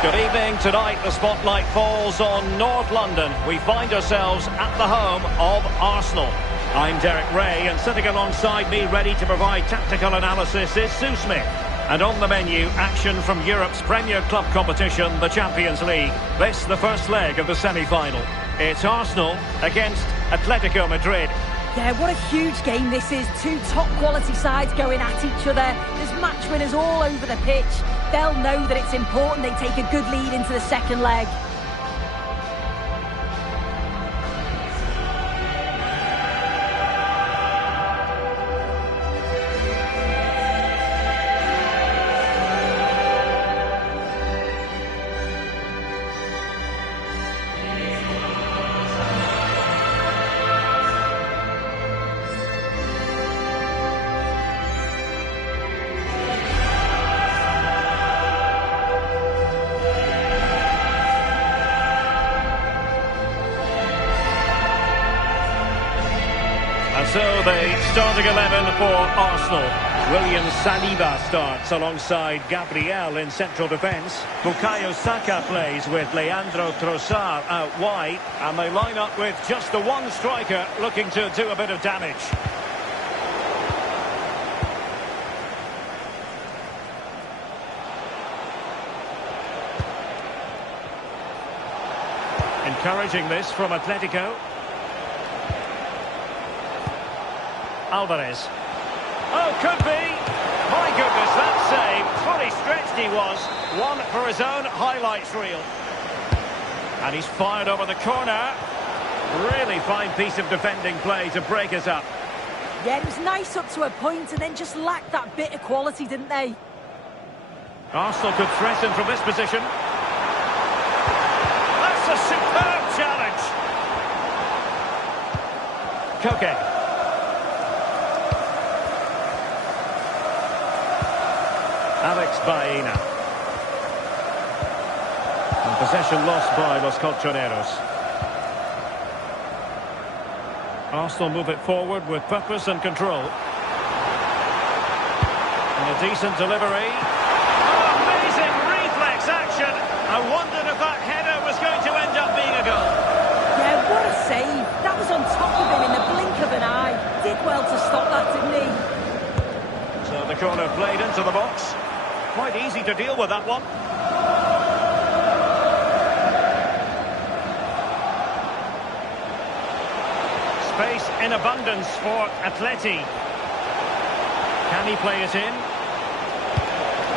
Good evening. Tonight the spotlight falls on North London. We find ourselves at the home of Arsenal. I'm Derek Ray, and sitting alongside me ready to provide tactical analysis is Sue Smith. And on the menu, action from Europe's premier club competition, the Champions League. This the first leg of the semi-final. It's Arsenal against Atletico Madrid. Yeah, what a huge game this is. Two top quality sides going at each other. There's match winners all over the pitch. They'll know that it's important they take a good lead into the second leg. So the starting 11 for Arsenal. William Saliba starts alongside Gabriel in central defence. Bukayo Saka plays with Leandro Trossard out wide. And they line up with just the one striker looking to do a bit of damage. Encouraging this from Atletico. Alvarez. Oh, could be. My goodness, that save. Fully stretched he was. One for his own highlights reel. And he's fired over the corner. Really fine piece of defending play to break us up. Yeah, it was nice up to a point and then just lacked that bit of quality, didn't they? Arsenal could threaten from this position. That's a superb challenge. Koke. Alex Baena. And possession lost by Los Colchoneros. Arsenal move it forward with purpose and control. And a decent delivery. Oh, amazing reflex action. I wondered if that header was going to end up being a goal. Yeah, what a save. That was on top of him in the blink of an eye. Did well to stop that, didn't he? So the corner played into the box. Quite easy to deal with that one. Space in abundance for Atleti. Can he play it in?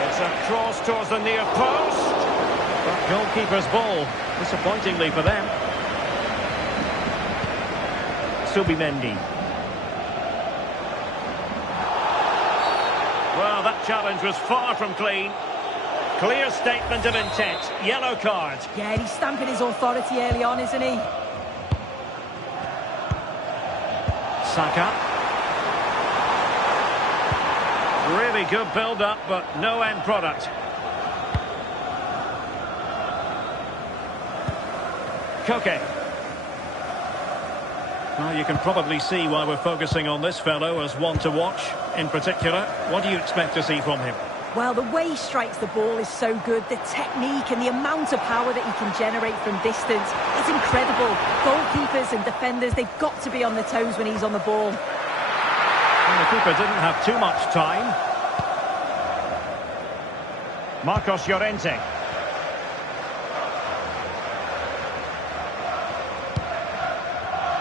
It's a cross towards the near post. But goalkeeper's ball, disappointingly for them. Subimendi. Well, that challenge was far from clean. Clear statement of intent. Yellow card. Yeah, he's stamping his authority early on, isn't he? Saka. Really good build-up, but no end product. Koke. Well, you can probably see why we're focusing on this fellow as one to watch. In particular, what do you expect to see from him? Well, the way he strikes the ball is so good. The technique and the amount of power that he can generate from distance is incredible. Goalkeepers and defenders, they've got to be on their toes when he's on the ball. And the keeper didn't have too much time. Marcos Llorente.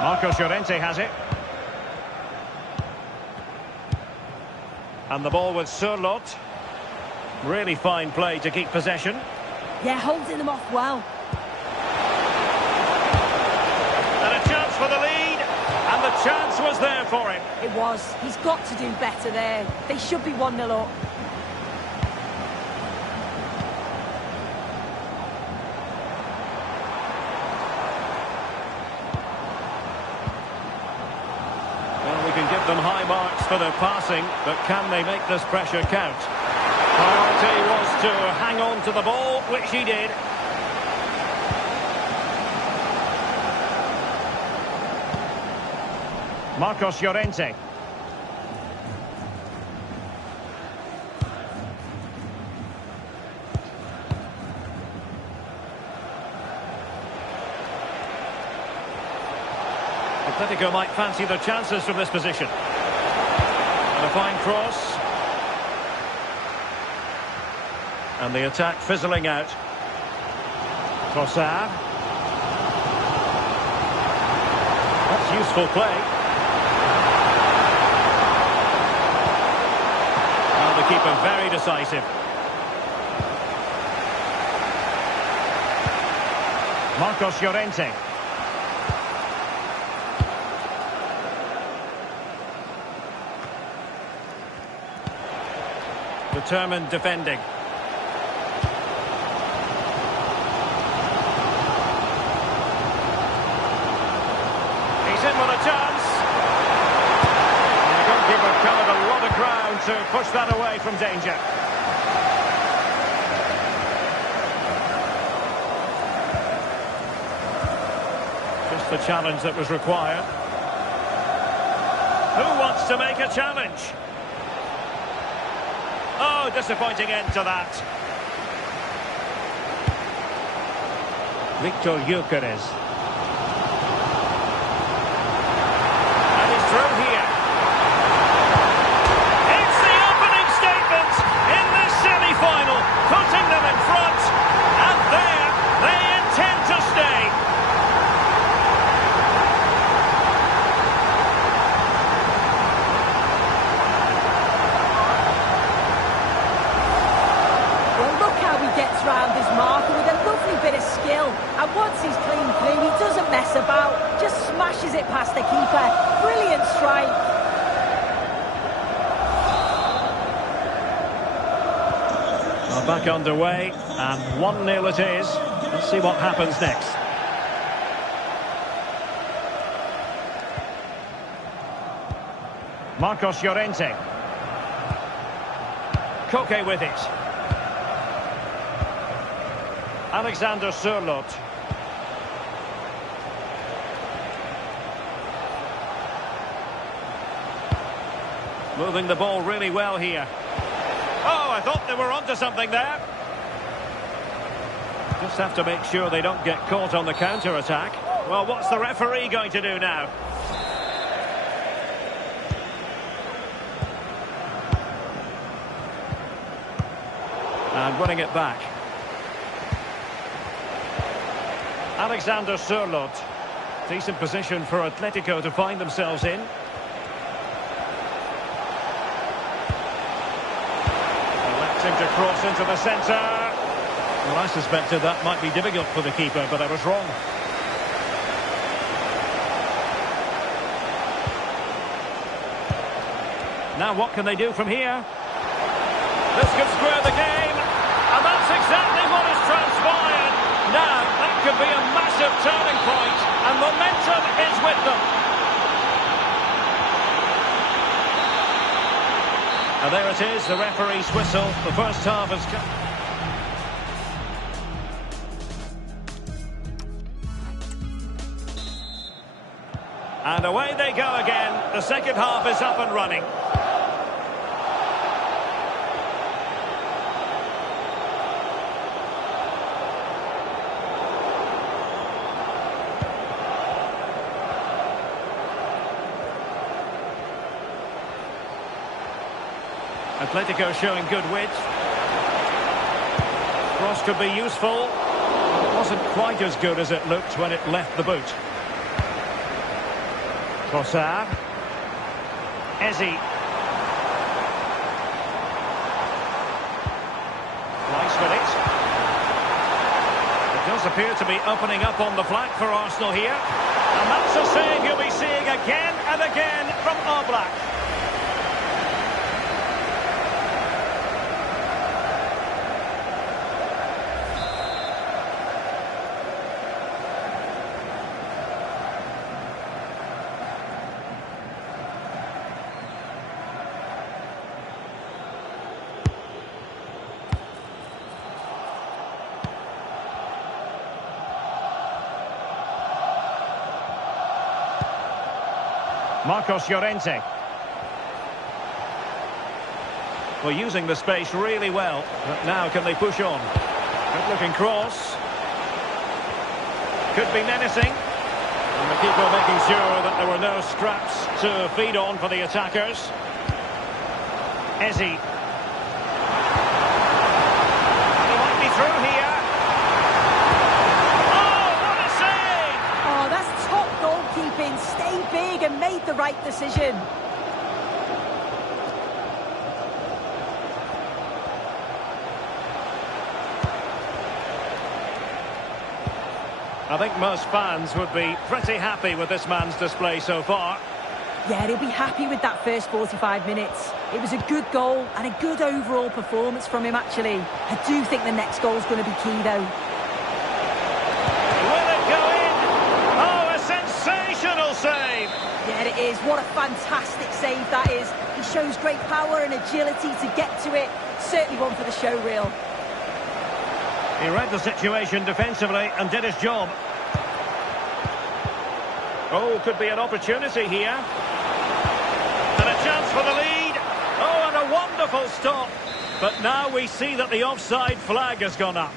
Marcos Llorente has it. And the ball with Surlot. Really fine play to keep possession. Yeah, holding them off well. And a chance for the lead. And the chance was there for him. It was. He's got to do better there. They should be 1-0 up. Well, we can give them high marks for their passing, but can they make this pressure count? Priority was to hang on to the ball, which he did. Marcos Llorente. Atletico might fancy their chances from this position. And a fine cross. And the attack fizzling out. Trossard. That's useful play. Well, the keeper very decisive. Marcos Llorente. Determined defending. He's in with a chance. And the goalkeeper covered a lot of ground to push that away from danger. Just the challenge that was required. Who wants to make a challenge? Oh, disappointing end to that. Victor Gyökeres. And he's through here. It's the opening statement in this semi-final, putting them in front. And there, they intend to stay. Gets round his marker with a lovely bit of skill, and once he's clean through, he doesn't mess about, just smashes it past the keeper. Brilliant strike. Well, back underway, and 1-0 it is. Let's see what happens next. Marcos Llorente. Koke with it. Alexander Surlot. Moving the ball really well here. Oh, I thought they were onto something there. Just have to make sure they don't get caught on the counter-attack. Well, what's the referee going to do now? And winning it back. Alexander Surlot. Decent position for Atletico to find themselves in. Electing to cross into the centre. Well, I suspected that might be difficult for the keeper, but I was wrong. Now what can they do from here? This could square the game, and that's exactly what has transpired. Now, that could be a massive turning point, and momentum is with them. And there it is, the referee's whistle. The first half has come. And away they go again. The second half is up and running. Atletico showing good width. Cross could be useful. It wasn't quite as good as it looked when it left the boot. Trossard. Ezzy. Nice with it. It does appear to be opening up on the flank for Arsenal here. And that's a save you'll be seeing again and again from Oblak. Marcos Llorente. Well, using the space really well. But now can they push on? Good looking cross. Could be menacing. And the keeper making sure that there were no scraps to feed on for the attackers. Ezzy. He might be through here. Oh, what a save! Oh, that's top goalkeeping. Stay big and made the right decision. I think most fans would be pretty happy with this man's display so far. Yeah, they'll be happy with that first 45 minutes. It was a good goal and a good overall performance from him, actually. I do think the next goal's going to be key, though. Will it go in? Oh, a sensational save! Yeah, it is. What a fantastic save that is. He shows great power and agility to get to it. Certainly one for the show reel. He read the situation defensively and did his job. Oh, could be an opportunity here. And a chance for the lead. Oh, and a wonderful stop. But now we see that the offside flag has gone up.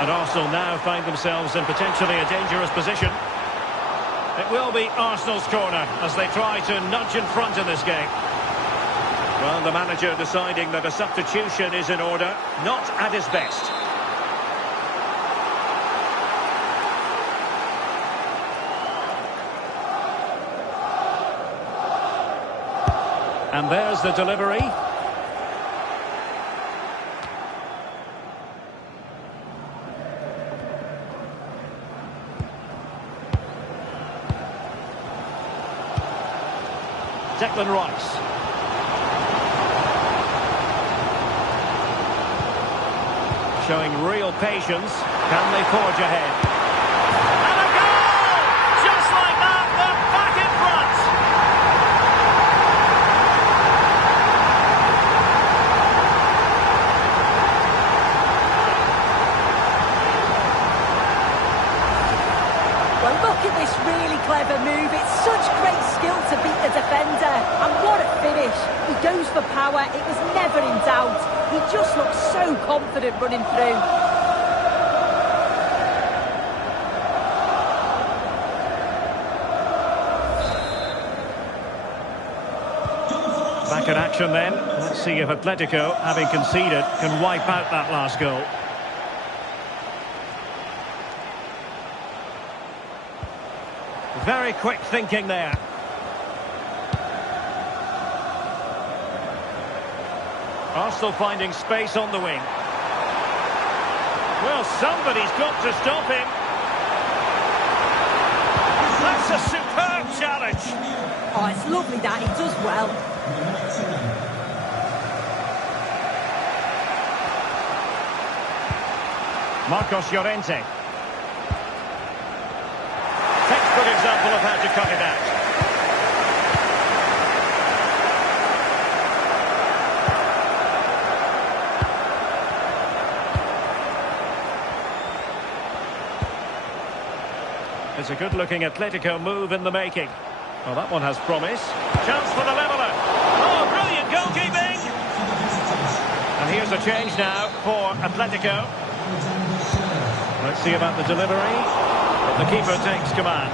And Arsenal now find themselves in potentially a dangerous position. It will be Arsenal's corner as they try to nudge in front in this game. Well, the manager deciding that a substitution is in order, not at his best. And there's the delivery. Declan Rice. Showing real patience. Can they forge ahead? And a goal! Just like that, they're back in front. Well, look at this really clever move. It's such great skill to beat the defender. And what a finish. He goes for power. It was never in doubt. He just looks so confident running through. Back in action then. Let's see if Atletico, having conceded, can wipe out that last goal. Very quick thinking there. Arsenal finding space on the wing. Well, somebody's got to stop him. That's a superb challenge. Oh, it's lovely that. He does well. Marcos Llorente. good example of how to cut it out. It's a good-looking Atletico move in the making. Well, that one has promise. Chance for the leveller. Oh, brilliant goalkeeping! And here's a change now for Atletico. Let's see about the delivery. But the keeper takes command.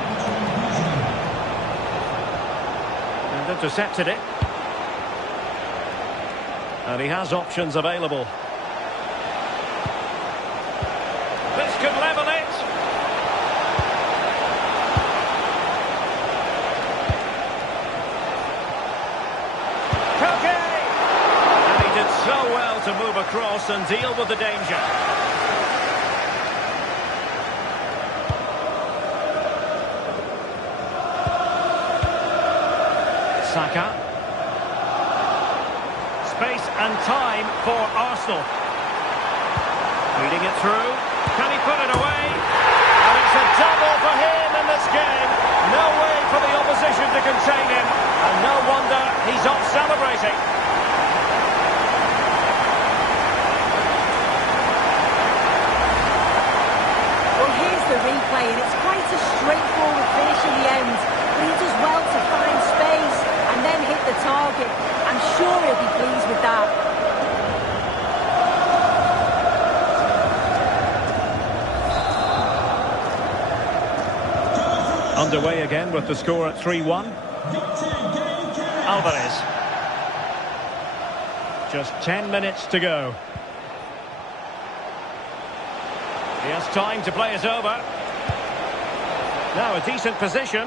And intercepted it. And he has options available. This could level it. So well to move across and deal with the danger. Saka. Space and time for Arsenal. Feeding it through. Can he put it away? And it's a double for him in this game. No way for the opposition to contain him. And no wonder he's off celebrating. The replay, and it's quite a straightforward finish in the end, but he does well to find space and then hit the target. I'm sure he'll be pleased with that. Underway again with the score at 3-1. Alvarez. Just 10 minutes to go. He has time to play it over. Now a decent position.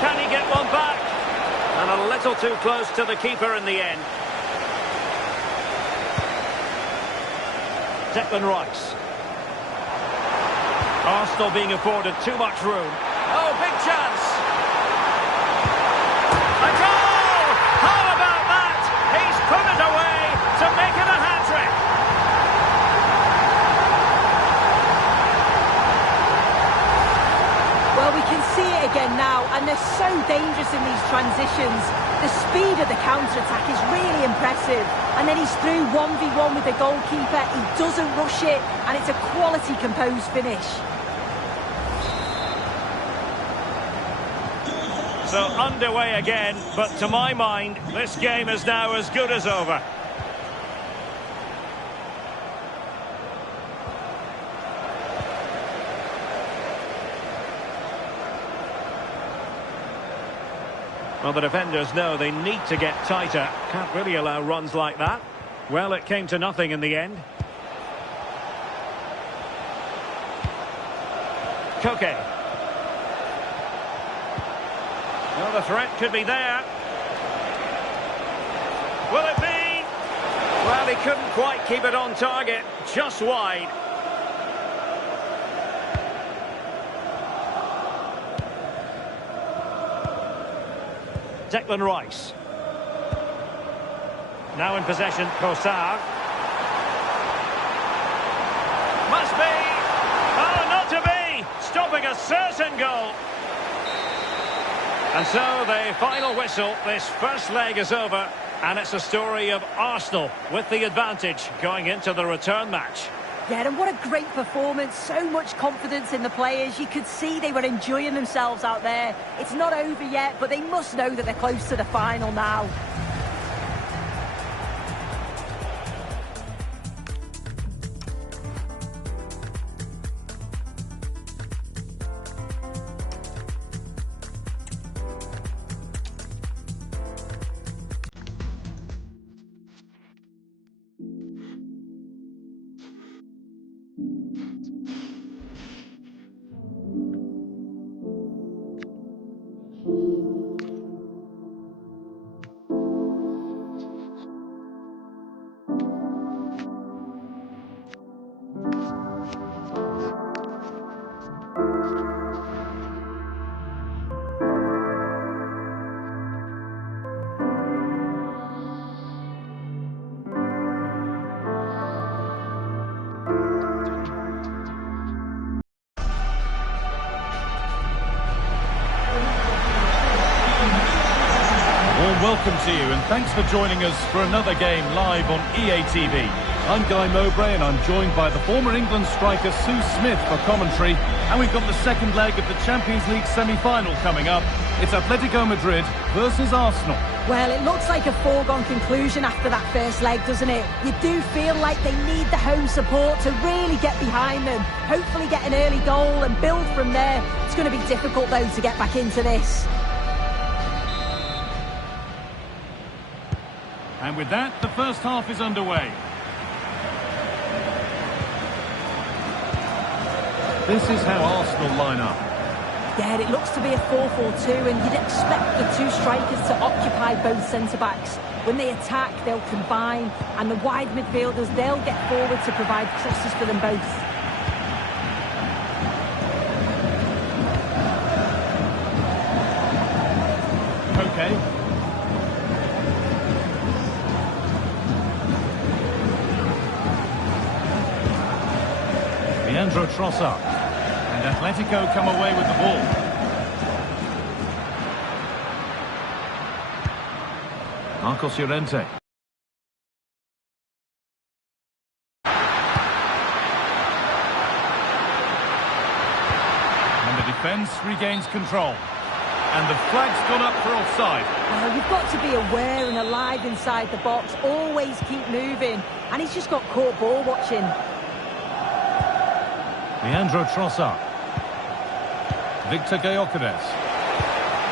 Can he get one back? And a little too close to the keeper in the end. Declan Rice. Arsenal being afforded too much room. Oh, big chance! A goal! How about that? He's put it away to make it a hat-trick. Well, we can see it again now, and they're so dangerous in these transitions. The speed of the counter-attack is really impressive. And then he's through 1v1 with the goalkeeper. He doesn't rush it, and it's a quality composed finish. So underway again, but to my mind, this game is now as good as over. Well, the defenders know they need to get tighter. Can't really allow runs like that. Well, it came to nothing in the end. Koke. Well, the threat could be there. Will it be? Well, he couldn't quite keep it on target. Just wide. Declan Rice. Now in possession, Kossar. Must be. Oh, not to be. Stopping a certain goal. And so the final whistle, this first leg is over, and it's a story of Arsenal with the advantage going into the return match. Yeah, and what a great performance, so much confidence in the players. You could see they were enjoying themselves out there. It's not over yet, but they must know that they're close to the final now. welcome to you, and thanks for joining us for another game live on EA TV. I'm Guy Mowbray, and I'm joined by the former England striker Sue Smith for commentary. And we've got the second leg of the Champions League semi-final coming up. It's Atletico Madrid versus Arsenal. Well, it looks like a foregone conclusion after that first leg, doesn't it? You do feel like they need the home support to really get behind them. Hopefully get an early goal and build from there. It's going to be difficult, though, to get back into this. And with that, the first half is underway. This is how Arsenal line up. Yeah, it looks to be a 4-4-2, and you'd expect the two strikers to occupy both centre-backs. When they attack, they'll combine, and the wide midfielders, they'll get forward to provide crosses for them both. Okay. Leandro Trossard. And Atletico come away with the ball. Marcos Llorente. And the defence regains control. And the flag's gone up for offside. Well, you've got to be aware and alive inside the box. Always keep moving. And he's just got caught ball watching. Leandro Trossard. Victor Gyökeres.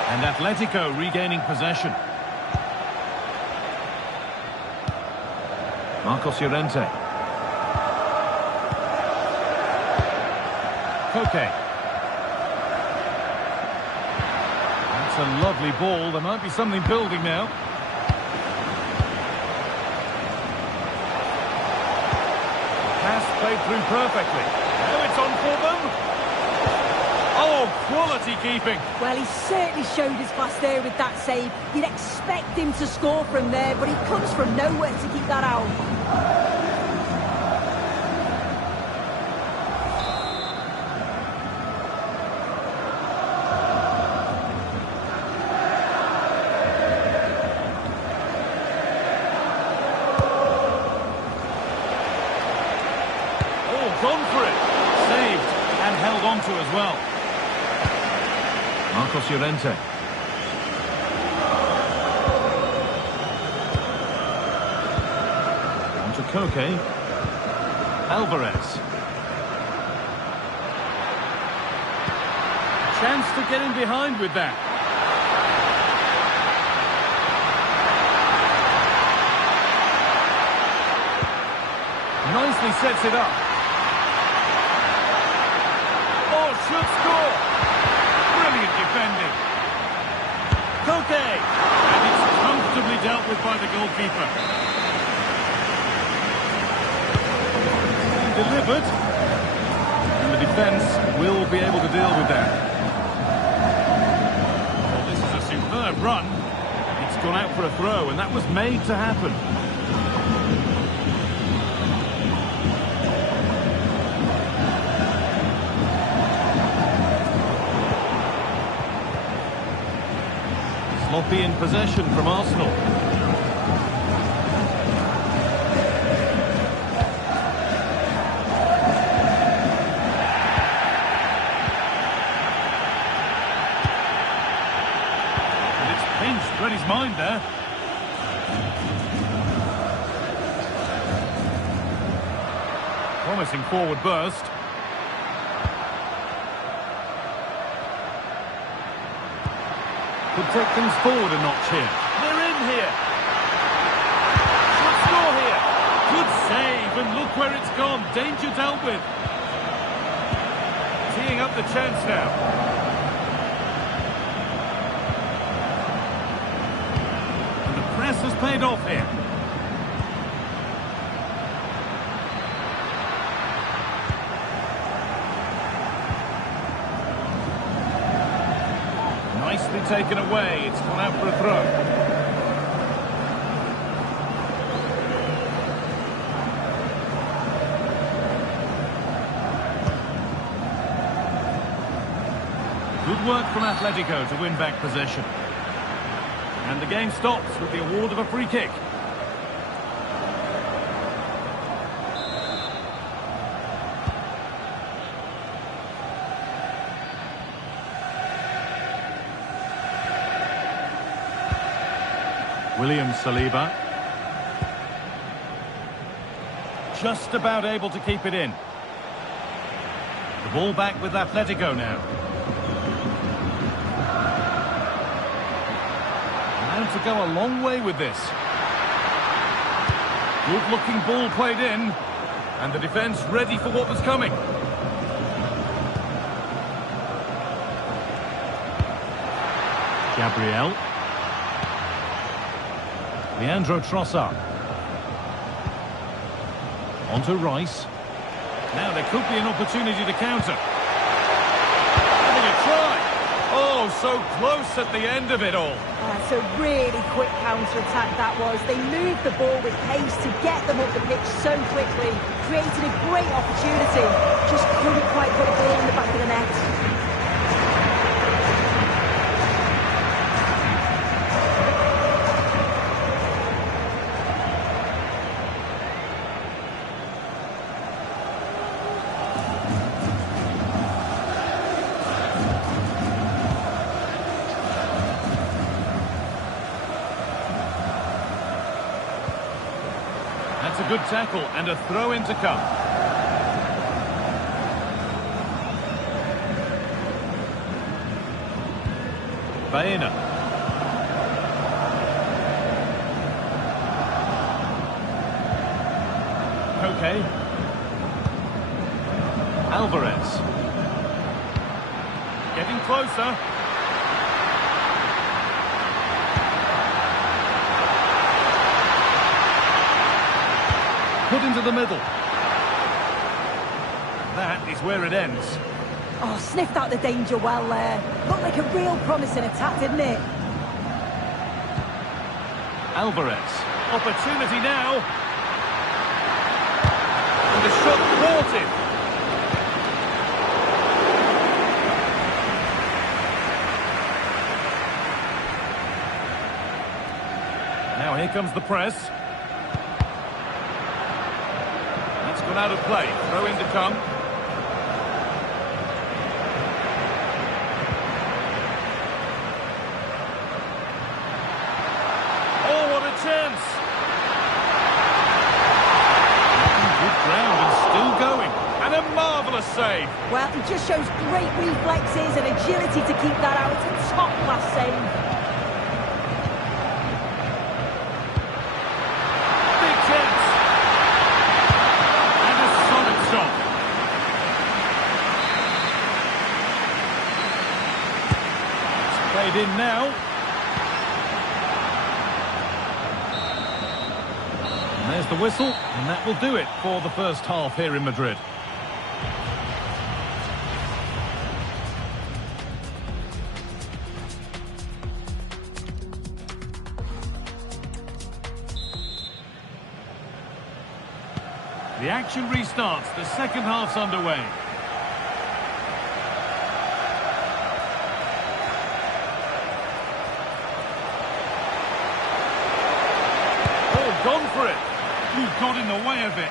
And Atletico regaining possession. Marcos Llorente. Koke. That's a lovely ball. There might be something building now. Pass played through perfectly. Now it's on for them. Oh, quality keeping. Well, he certainly showed his class there with that save. You'd expect him to score from there, but he comes from nowhere to keep that out. Oh, gone for it. Saved and held on to as well. Marcos Llorente. On to Koke. Alvarez. Chance to get in behind with that. Nicely sets it up. Oh, should score. Brilliant defending. Koke. And it's comfortably dealt with by the goalkeeper. Delivered. And the defence will be able to deal with that. Well, this is a superb run. It's gone out for a throw, and that was made to happen. Sloppy in possession from Arsenal. And it's pinched, read his mind there. Promising forward burst. Could take things forward a notch here. They're in here. Should score here. Good save, and look where it's gone. Danger dealt with. Teeing up the chance now. And the press has paid off here. Nicely taken away. It's gone out for a throw. Good work from Atletico to win back possession. And the game stops with the award of a free kick. William Saliba. Just about able to keep it in. The ball back with Atletico now. And to go a long way with this. Good looking ball played in. And the defence ready for what was coming. Gabriel. Leandro Trossard. Onto Rice. Now there could be an opportunity to counter. Having a try. Oh, so close at the end of it all. It's a really quick counter-attack that was. They moved the ball with pace to get them up the pitch so quickly, creating a great opportunity. Just couldn't quite put a ball in the back of the net. That's a good tackle and a throw-in to come. Baena. Koke. Alvarez. Getting closer. Put into the middle. That is where it ends. Oh, sniffed out the danger well there. Looked like a real promising attack, didn't it? Alvarez. Opportunity now. And the shot thwarted. Now here comes the press. Gone out of play. Throw in to come. Oh, what a chance! Good ground and still going. And a marvellous save. Well, it just shows great reflexes and agility to keep that out. It's a top-class save. In now. And there's the whistle, and that will do it for the first half here in Madrid. The action restarts. The second half's underway. Gone for it. Who got in the way of it?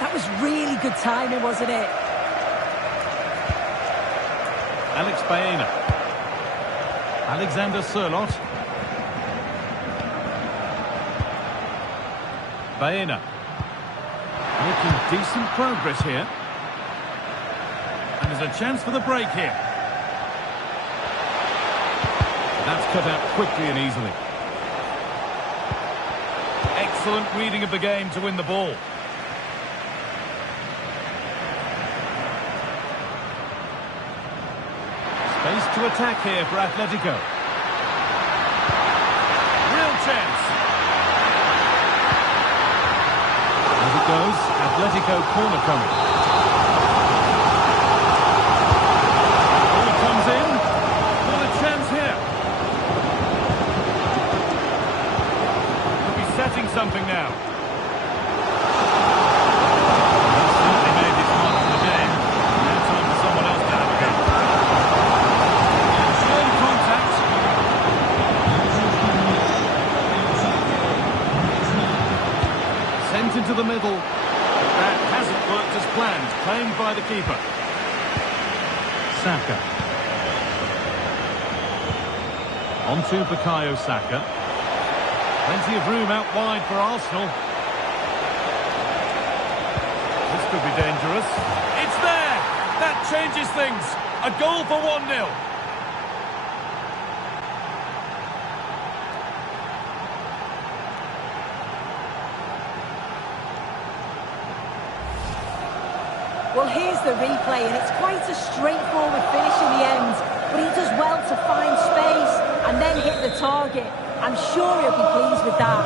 That was really good timing, wasn't it? Alex Baena. Alexander Sørloth. Baena. Making decent progress here. And there's a chance for the break here. That's cut out quickly and easily. Excellent reading of the game to win the ball. Space to attack here for Atletico. Real chance. As it goes, Atletico corner coming. Ball comes in. What a chance here. Setting something now. He's certainly made his mark on the game. Now time for someone else to have a go. Strong contact. saved by the keeper. Saka. On to Bukayo Saka. Plenty of room out wide for Arsenal. This could be dangerous. It's there! That changes things. A goal for 1-0. Well, here's the replay, and it's quite a straightforward finish in the end. But he does well to find space and then hit the target. I'm sure he'll be pleased with that.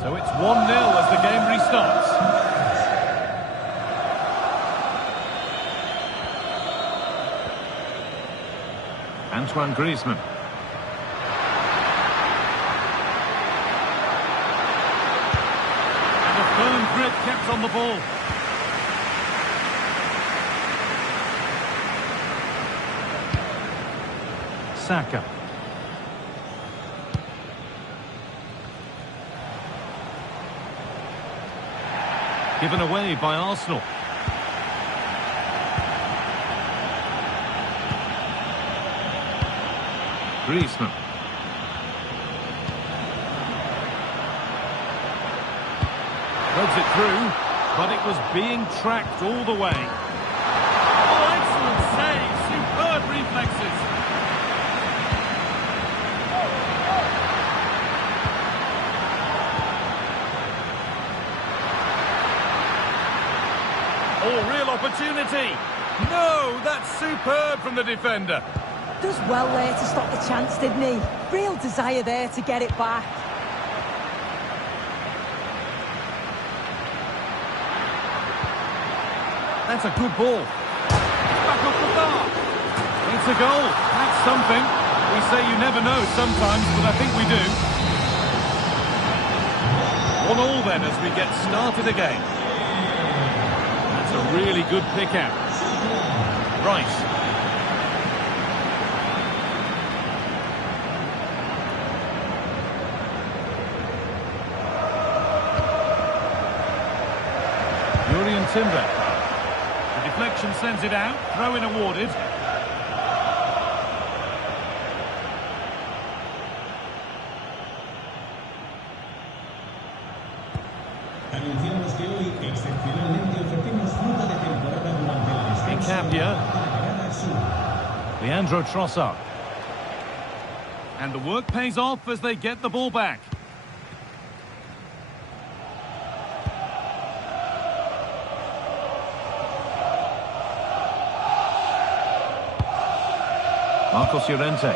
So it's 1-0 as the game restarts. Antoine Griezmann. And a firm grip kept on the ball. Saka. Given away by Arsenal. Griezmann. Threads it through, but it was being tracked all the way. Oh, excellent save! Superb reflexes! Oh, real opportunity! No, that's superb from the defender. Does well there to stop the chance, didn't he? Real desire there to get it back. That's a good ball. Back off the bar. It's a goal. That's something. We say you never know sometimes, but I think we do. 1-1 then as we get started again. That's a really good pick out. Right. Timber. The deflection sends it out. Throw-in awarded. Incapia. Leandro Trossard. And the work pays off as they get the ball back. Marcos Llorente.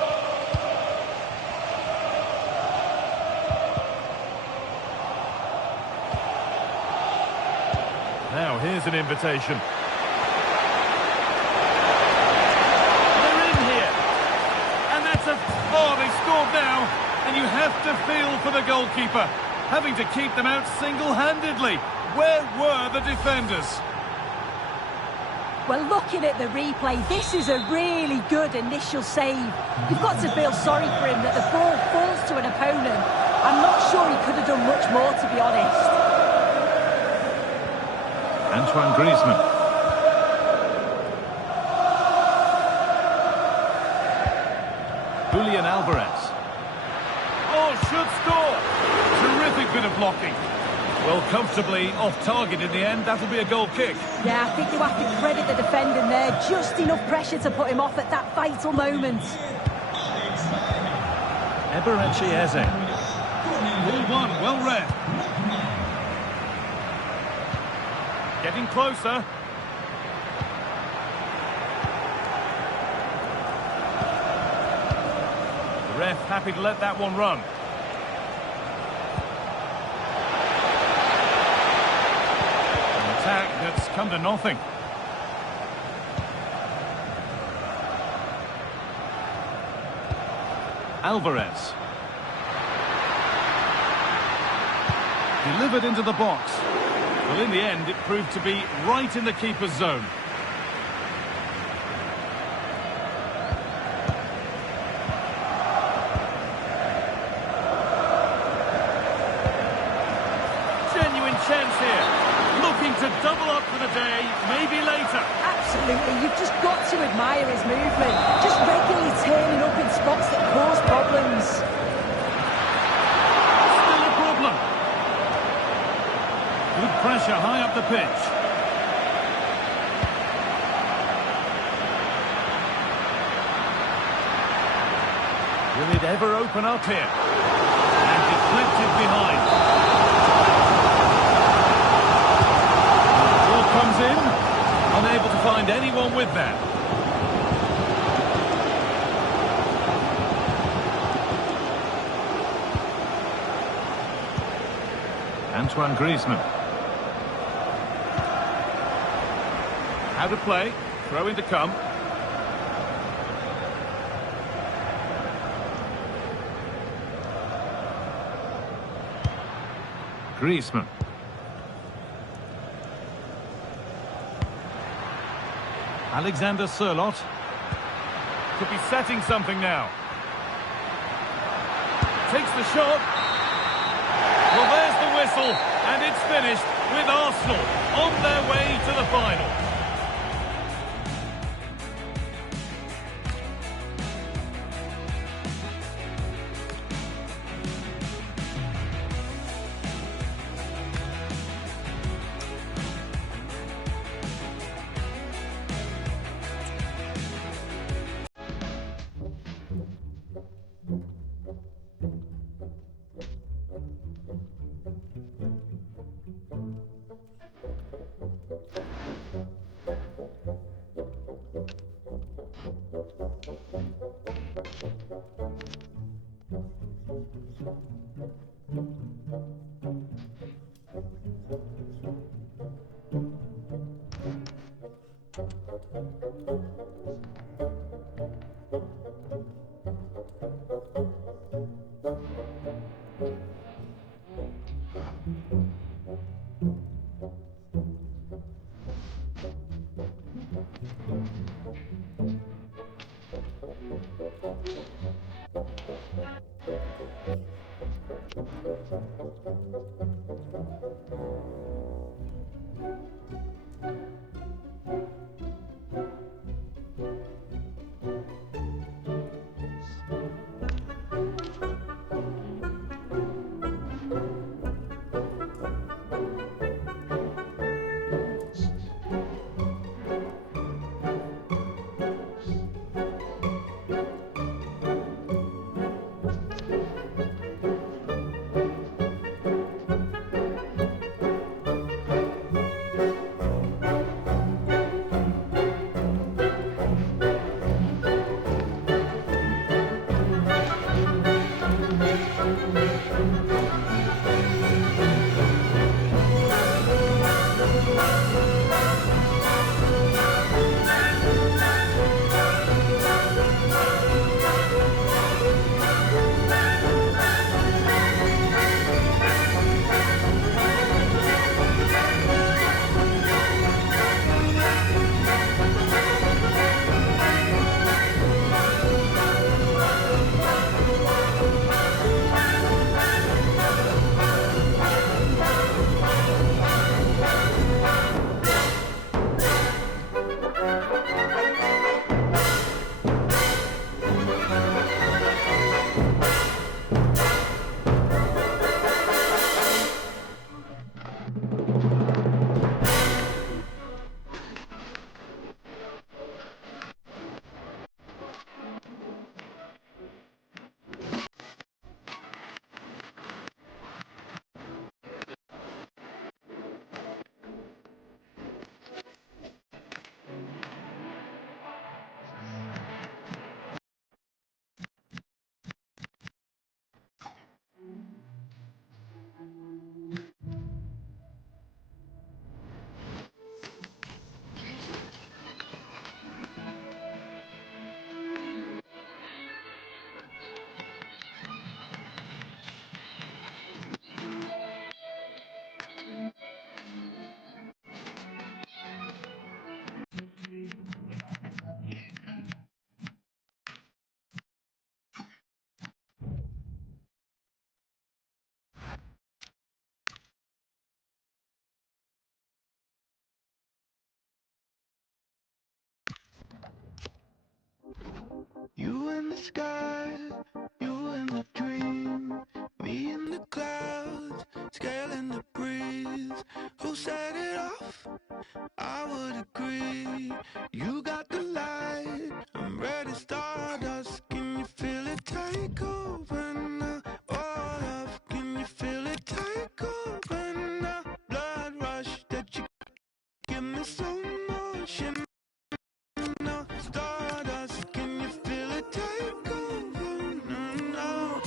Now here's an invitation. They're in here. And that's a... Oh, they scored now. And you have to feel for the goalkeeper. Having to keep them out single-handedly. Where were the defenders? Well, looking at the replay, this is a really good initial save. You've got to feel sorry for him that the ball falls to an opponent. I'm not sure he could have done much more, to be honest. Antoine Griezmann. Julian Alvarez. Oh, should score! Terrific bit of blocking. Well, comfortably off target in the end. That'll be a goal kick. Yeah, I think you have to credit the defending there. Just enough pressure to put him off at that vital moment. Eberechi Eze. Ball one, well read. Getting closer. The ref happy to let that one run. That's come to nothing. Alvarez. Delivered into the box. Well, in the end, it proved to be right in the keeper's zone. Genuine chance here. Looking to double up for the day, maybe absolutely. You've just got to admire his movement. Just regularly turning up in spots that cause problems. Still a problem. Good pressure high up the pitch. Will it ever open up here? And deflected behind. Ball comes in. Unable to find anyone with that. Antoine Griezmann. How to play. Throw in to come. Griezmann. Alexander Sørloth. Could be setting something now. Takes the shot. Well, there's the whistle, and it's finished with Arsenal on their way to the final. You in the sky, you in the dream, me in the clouds, scaling the breeze. Who set it off? I would agree. You got the light, I'm ready, stardust. Can you feel it take over now? All of, can you feel it take over now? Blood rush that you give me so much. Now, stardust, can you feel it take over now?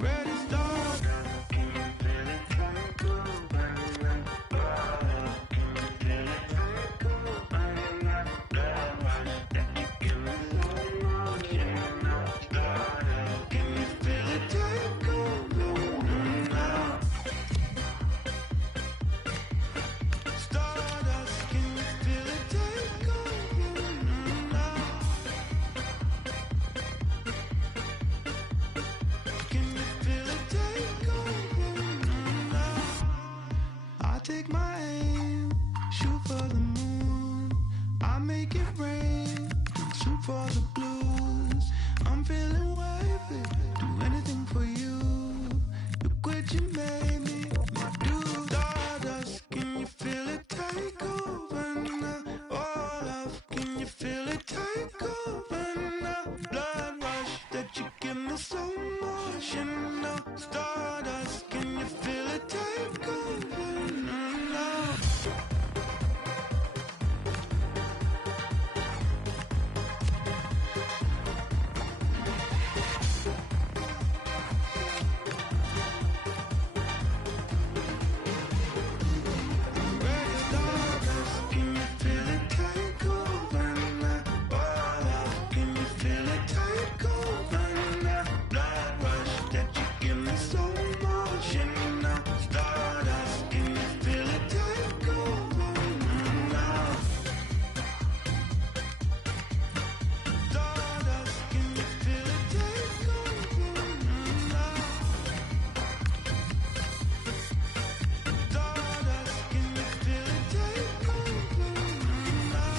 Ready, stardust. Can you feel it take over now? Can you feel it take over now? Blood rush that you give me so much. Now, stardust, can you feel it take over now? Stardust, can you feel it take over now? Can you feel it take over now? I take my aim, shoot for the moon. I make it rain, shoot for the blues. I'm feeling wavy, do anything for you. Look what you made me do. Stardust, can you feel it take over now? All of, can you feel it take over now? Blood rush that you give me so much. And now, stardust, can you feel it take over now? Ready, stardust, can you feel it take over now? All of, can you feel it take over now? Blood rush that you give me so much. And now, stardust, can you feel it take over now? Stardust, can you feel it take over now? Stardust, can you feel it take over now?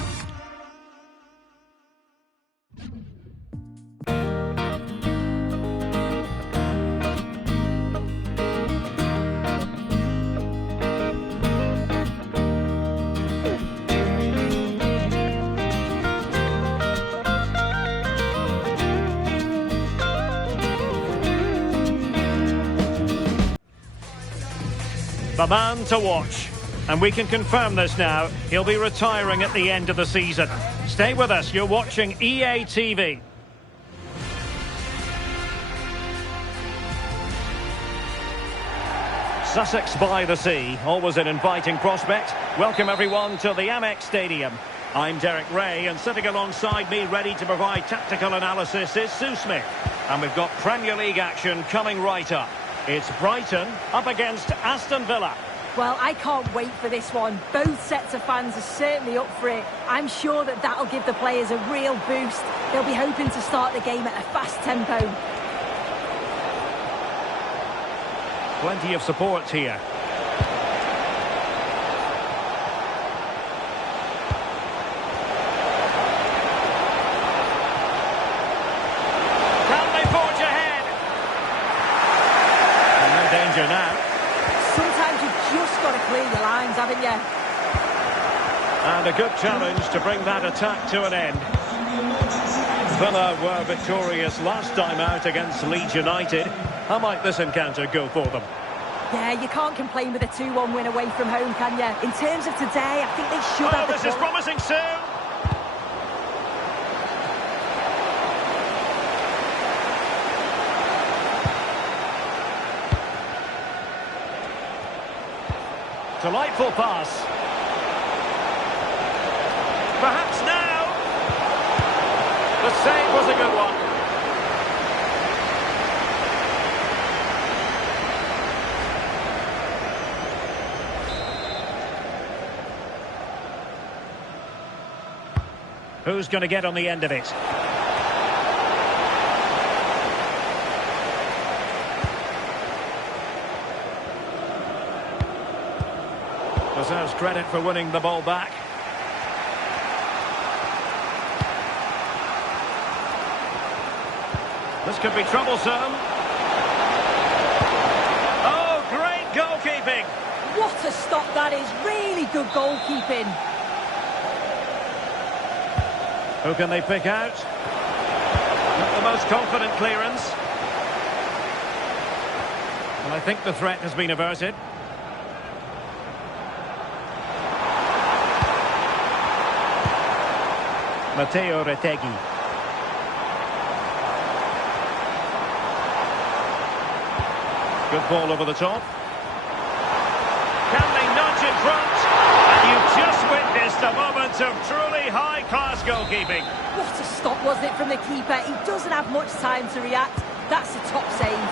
The man to watch. And we can confirm this now. He'll be retiring at the end of the season. Stay with us. You're watching EA TV. Sussex by the sea, always an inviting prospect. Welcome everyone to the Amex Stadium. I'm Derek Ray, and sitting alongside me ready to provide tactical analysis is Sue Smith. And we've got Premier League action coming right up. It's Brighton up against Aston Villa. Well, I can't wait for this one. Both sets of fans are certainly up for it. I'm sure that that'll give the players a real boost. They'll be hoping to start the game at a fast tempo. Plenty of support here. Can they forge ahead? And no danger now. Sometimes you've just got to clear your lines, haven't you? And a good challenge to bring that attack to an end. Villa were victorious last time out against Leeds United. How might this encounter go for them? Yeah, you can't complain with a 2-1 win away from home, can you? In terms of today, I think they should have the This is promising, Sue. Delightful pass. Perhaps now. The save was a good one. Who's going to get on the end of it? Deserves credit for winning the ball back. This could be troublesome. Oh, great goalkeeping. What a stop that is. Really good goalkeeping. Who can they pick out? Not the most confident clearance. And I think the threat has been averted. Matteo Retegui. Good ball over the top. Can they nudge in front? And you've just witnessed a moment of truly high-class goalkeeping. What a stop was it from the keeper. He doesn't have much time to react. That's a top save.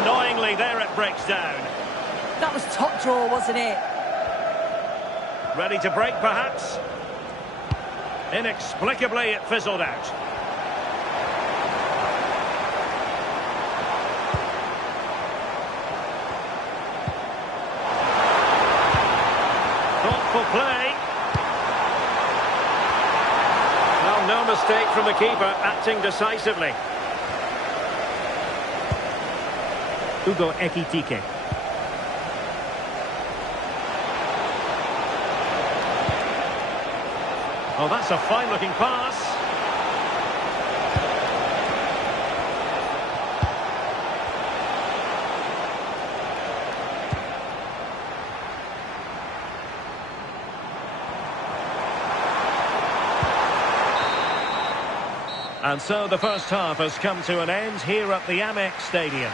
Annoyingly, there it breaks down. That was top draw, wasn't it? Ready to break, perhaps? Inexplicably, it fizzled out. Thoughtful play. Well, no mistake from the keeper, acting decisively. Hugo Ekitike. Oh, that's a fine-looking pass. And so the first half has come to an end here at the Amex Stadium.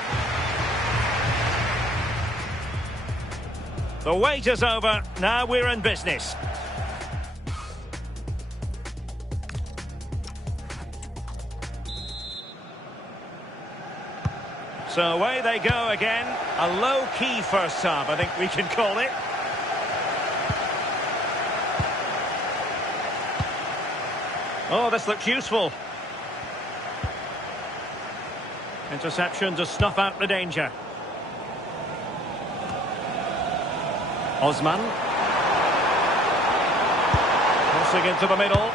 The wait is over. Now we're in business. So away they go again. A low-key first half, I think we can call it. Oh, this looks useful. Interception to snuff out the danger. Osman. Crossing into the middle.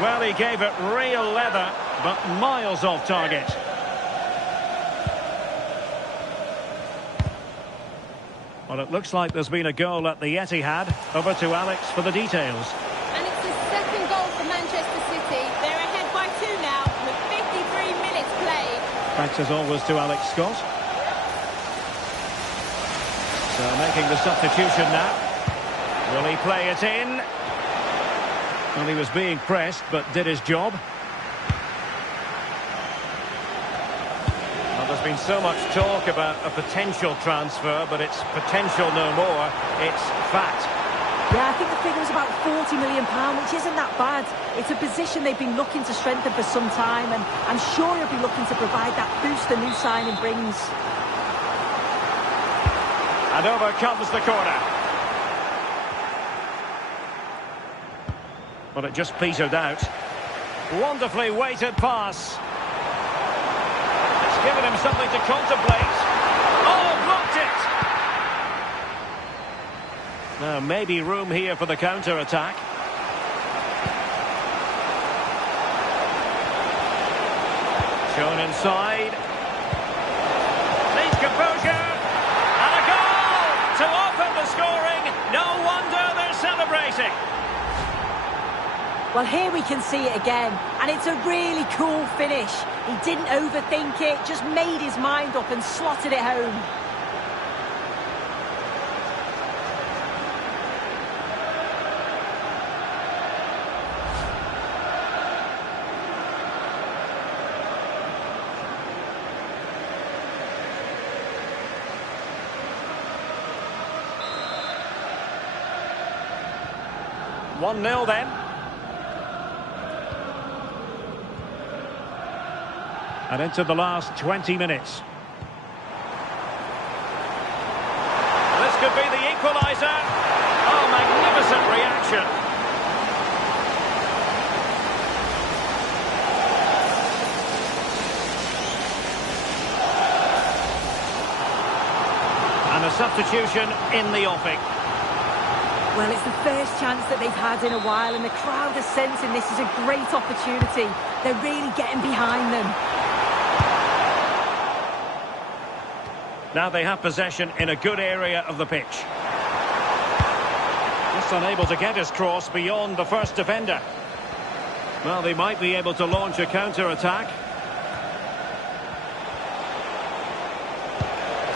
Well, he gave it real leather, but miles off target. Well, it looks like there's been a goal at the Etihad. Over to Alex for the details. And it's the second goal for Manchester City. They're ahead by 2 now with 53 minutes played. Thanks as always to Alex Scott. So making the substitution now. Will he play it in? Well, he was being pressed, but did his job. Well, there's been so much talk about a potential transfer, but it's potential no more. It's fact. Yeah, I think the figure was about £40 million, which isn't that bad. It's a position they've been looking to strengthen for some time, and I'm sure he'll be looking to provide that boost the new signing brings. And over comes the corner. But it just petered out. Wonderfully weighted pass. It's given him something to contemplate. Oh, blocked it! Now, maybe room here for the counter-attack. Shown inside. Needs composure. And a goal to open the scoring. No wonder they're celebrating. Well, here we can see it again, and it's a really cool finish. He didn't overthink it, just made his mind up and slotted it home. One 0 then. And into the last 20 minutes. This could be the equaliser. Oh, magnificent reaction. And a A substitution in the offing. Well, it's the first chance that they've had in a while, and the crowd are sensing this is a great opportunity. They're really getting behind them. Now they have possession in a good area of the pitch. Just unable to get his cross beyond the first defender. Well, they might be able to launch a counter-attack.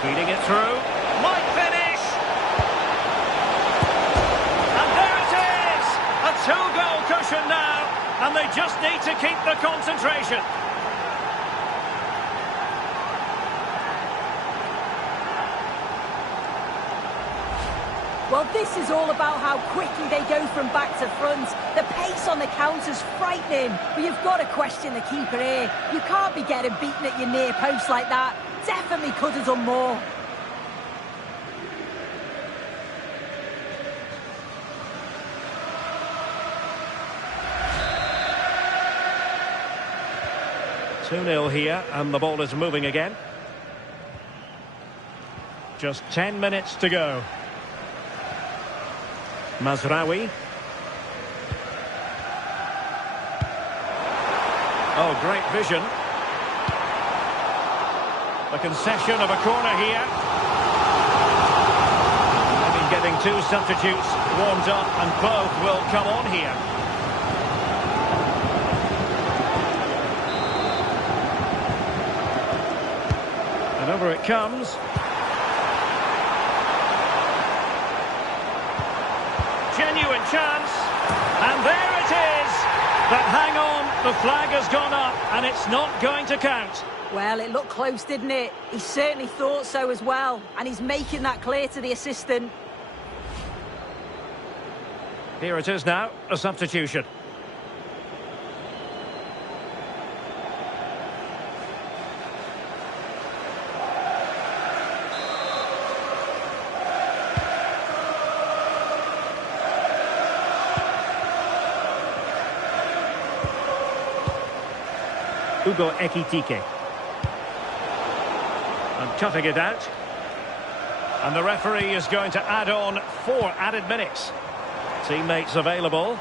Feeding it through. Might finish! And there it is! A two-goal cushion now, and they just need to keep the concentration. Well, this is all about how quickly they go from back to front. The pace on the counter's frightening, but you've got to question the keeper here. You can't be getting beaten at your near post like that. Definitely could have done more. Two-nil here, and the ball is moving again. Just 10 minutes to go. Mazraoui. Oh, great vision. The concession of a corner here. They've been getting two substitutes warmed up, and both will come on here. And over it comes. Genuine chance, and there it is. But hang on, the flag has gone up, and it's not going to count. Well, it looked close, didn't it? He certainly thought so as well, and he's making that clear to the assistant. Here it is now, a substitution. Hugo Ekitike. And cutting it out. And the referee is going to add on 4 added minutes. Teammates available.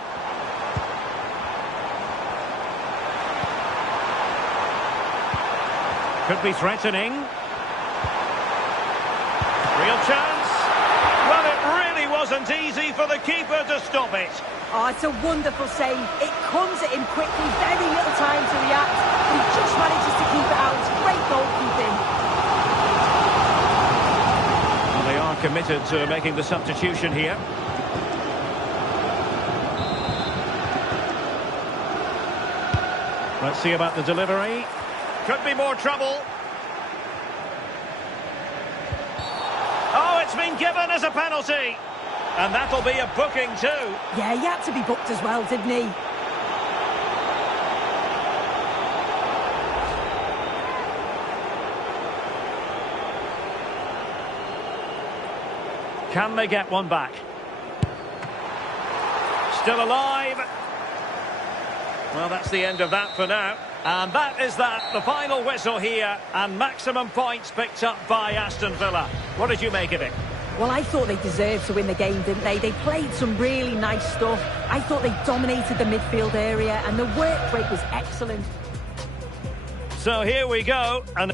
Could be threatening. Real chance. Well, it really wasn't easy for the keeper to stop it. Oh, it's a wonderful save. It comes at him quickly, very little time to react. He just manages to keep it out. Great goalkeeping. Well, they are committed to making the substitution here. Let's see about the delivery. Could be more trouble. Oh, it's been given as a penalty. And that'll be a booking too. Yeah, he had to be booked as well, didn't he? Can they get one back? Still alive. Well, that's the end of that for now. And that is that. The final whistle here. And maximum points picked up by Aston Villa. What did you make of it? Well, I thought they deserved to win the game, didn't they? They played some really nice stuff. I thought they dominated the midfield area, and the work rate was excellent. So here we go. And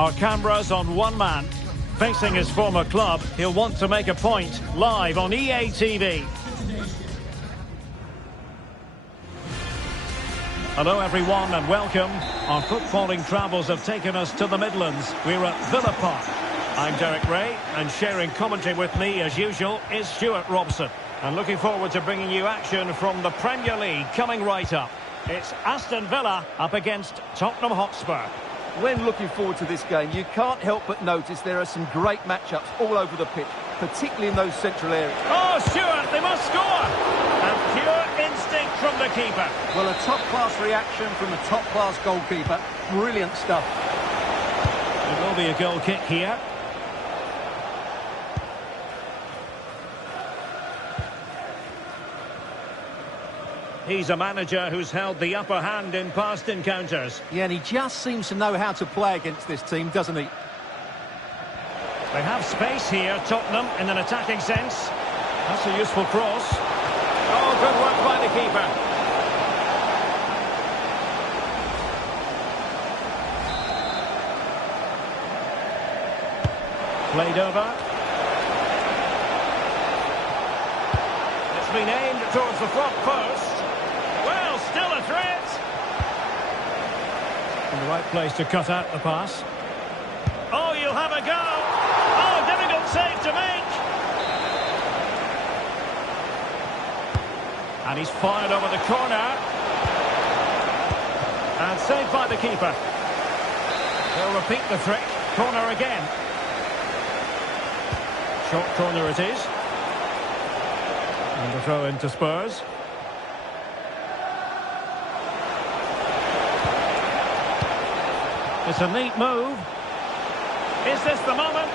Our cameras on one man. Facing his former club, he'll want to make a point. Live on EA TV. Hello everyone and welcome. Our footballing travels have taken us to the Midlands. We're at Villa Park. I'm Derek Ray, and sharing commentary with me as usual is Stuart Robson. And looking forward to bringing you action from the Premier League coming right up. It's Aston Villa up against Tottenham Hotspur. When looking forward to this game, you can't help but notice there are some great matchups all over the pitch, particularly in those central areas. Oh, Stuart, they must score! And pure instinct from the keeper. Well, a top-class reaction from a top-class goalkeeper. Brilliant stuff. It will be a goal kick here. He's a manager who's held the upper hand in past encounters. Yeah, and he just seems to know how to play against this team, doesn't he? They have space here, Tottenham, in an attacking sense. That's a useful cross. Oh, good work by the keeper. Played over. It's been aimed towards the front post. Well, still a threat. In the right place to cut out the pass. Oh, you'll have a go. Oh, difficult save to make. And he's fired over the corner. And saved by the keeper. They'll repeat the trick. Corner again. Short corner it is. And the throw into Spurs. It's a neat move. Is this the moment?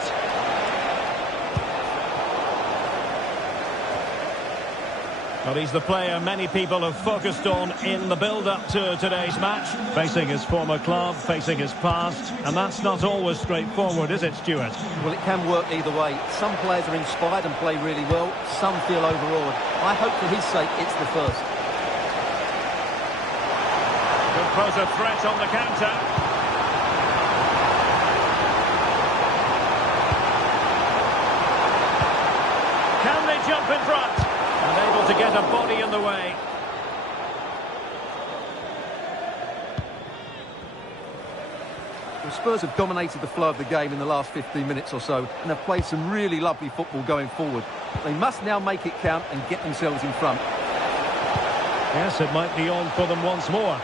Well, he's the player many people have focused on in the build-up to today's match. Facing his former club, facing his past. And that's not always straightforward, is it, Stuart? Well, it can work either way. Some players are inspired and play really well. Some feel overawed. I hope for his sake it's the first. Could pose a threat on the counter. Can they jump in front? Unable to get a body in the way. The Spurs have dominated the flow of the game in the last 15 minutes or so and have played some really lovely football going forward. They must now make it count and get themselves in front. Yes, it might be on for them once more.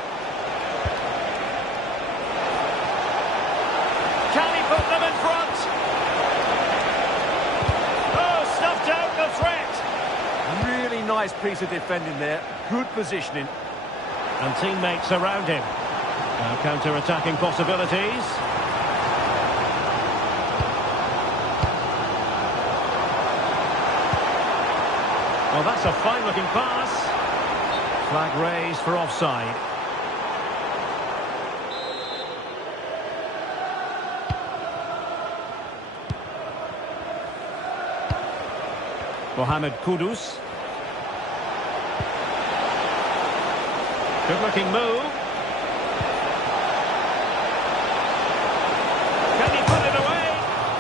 Can he put them in front? Oh, stuffed out the threat. Really nice piece of defending there. Good positioning. And teammates around him. Now counter-attacking possibilities. Well, that's a fine-looking pass. Flag raised for offside. Mohamed Kudus. Good-looking move. Can he put it away?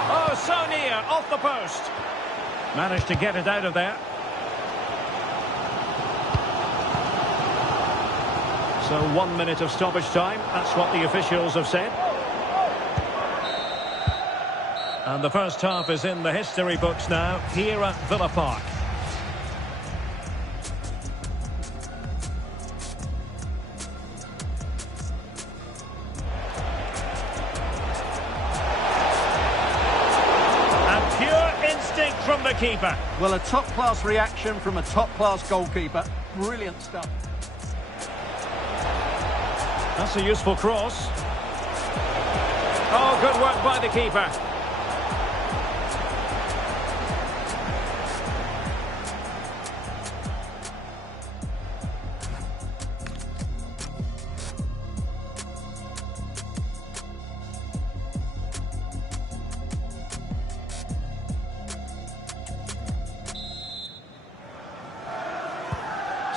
Oh, so near, off the post. Managed to get it out of there. So 1 minute of stoppage time. That's what the officials have said. And the first half is in the history books now, here at Villa Park. And pure instinct from the keeper. Well, a top-class reaction from a top-class goalkeeper. Brilliant stuff. That's a useful cross. Oh, good work by the keeper.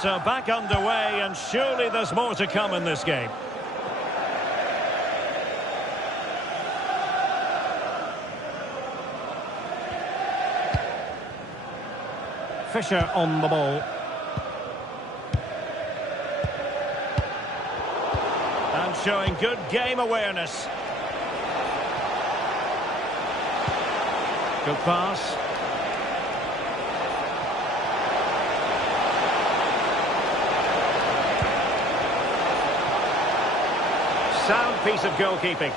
So back underway, and surely there's more to come in this game. Fisher on the ball. And showing good game awareness. Good pass. Sound piece of goalkeeping.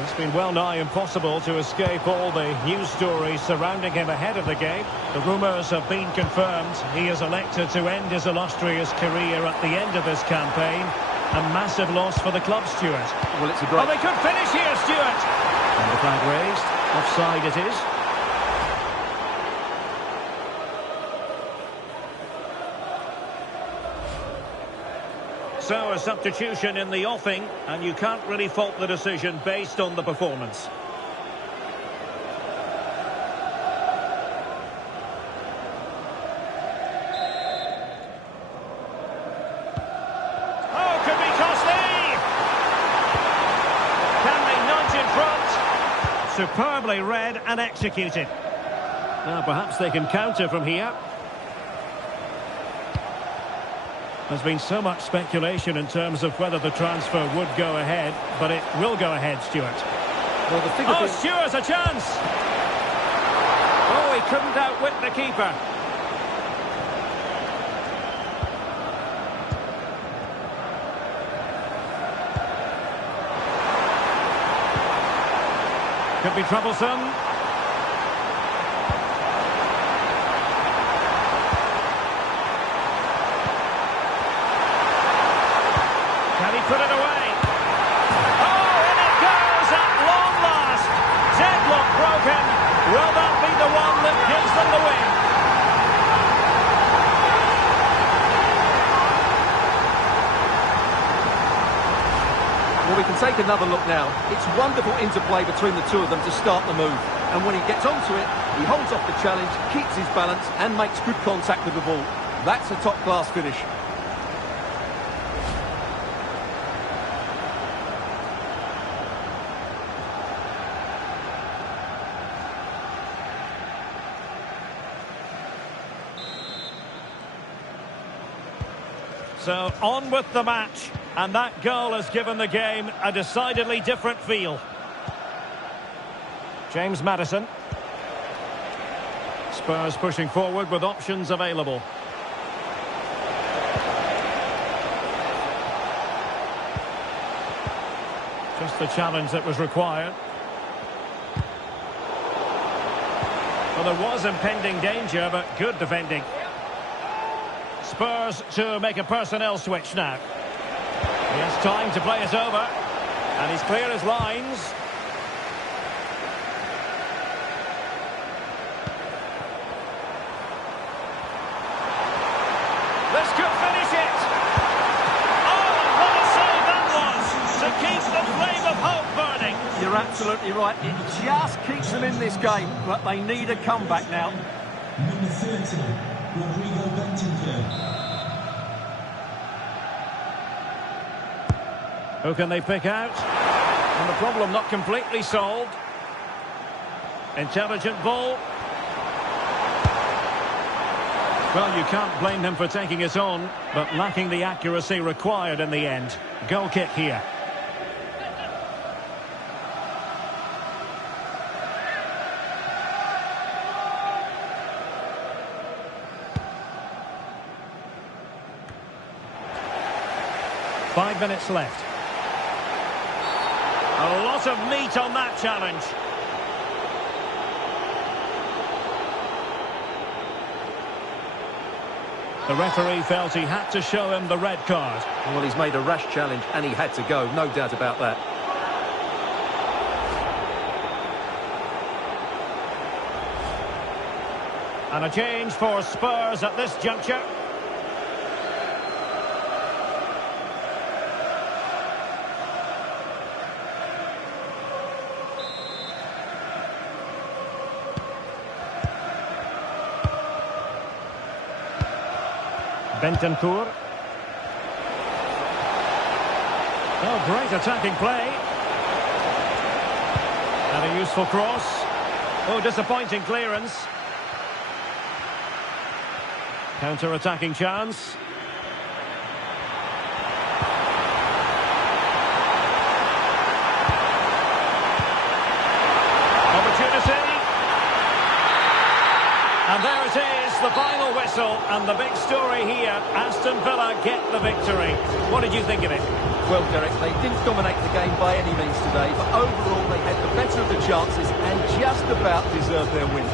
It's been well nigh impossible to escape all the news stories surrounding him ahead of the game. The rumours have been confirmed. He has elected to end his illustrious career at the end of this campaign. A massive loss for the club, Stuart. Well, it's a great... Oh, they could finish here, Stuart! And the flag raised. Offside it is. So, a substitution in the offing, and you can't really fault the decision based on the performance. Oh, could be costly! Can they nudge in front? Superbly read and executed. Now, perhaps they can counter from here. There's been so much speculation in terms of whether the transfer would go ahead, but it will go ahead, Stuart. Well, the figure Stewart's a chance! Oh, he couldn't outwit the keeper. Could be troublesome. Put it away. Oh, and it goes at long last. Deadlock broken. Will that be the one that gives them the win? Well, we can take another look now. It's wonderful interplay between the two of them to start the move. And when he gets onto it, he holds off the challenge, keeps his balance, and makes good contact with the ball. That's a top-class finish. So, on with the match, and that goal has given the game a decidedly different feel. James Maddison. Spurs pushing forward with options available. Just the challenge that was required. Well, there was impending danger, but good defending. Spurs to make a personnel switch now. He has time to play it over. And he's clear his lines. This could finish it. Oh, what a save that was to keep the flame of hope burning. You're absolutely right. It just keeps them in this game, but they need a comeback now. Number 30, Rodrigo Bentancur. Who can they pick out? And the problem not completely solved. Intelligent ball. Well, you can't blame him for taking it on, but lacking the accuracy required in the end. Goal kick here. Five minutes left. A lot of meat on that challenge. The referee felt he had to show him the red card. Well, he's made a rash challenge and he had to go, no doubt about that. And a change for Spurs at this juncture. Bentancur. Oh, great attacking play. And a useful cross. Oh, disappointing clearance. Counter-attacking chance. Opportunity. And there it is, the final whistle, and the big story here, Aston Villa get the victory. What did you think of it? Well, Derek, they didn't dominate the game by any means today, but overall they had the better of the chances and just about deserved their win.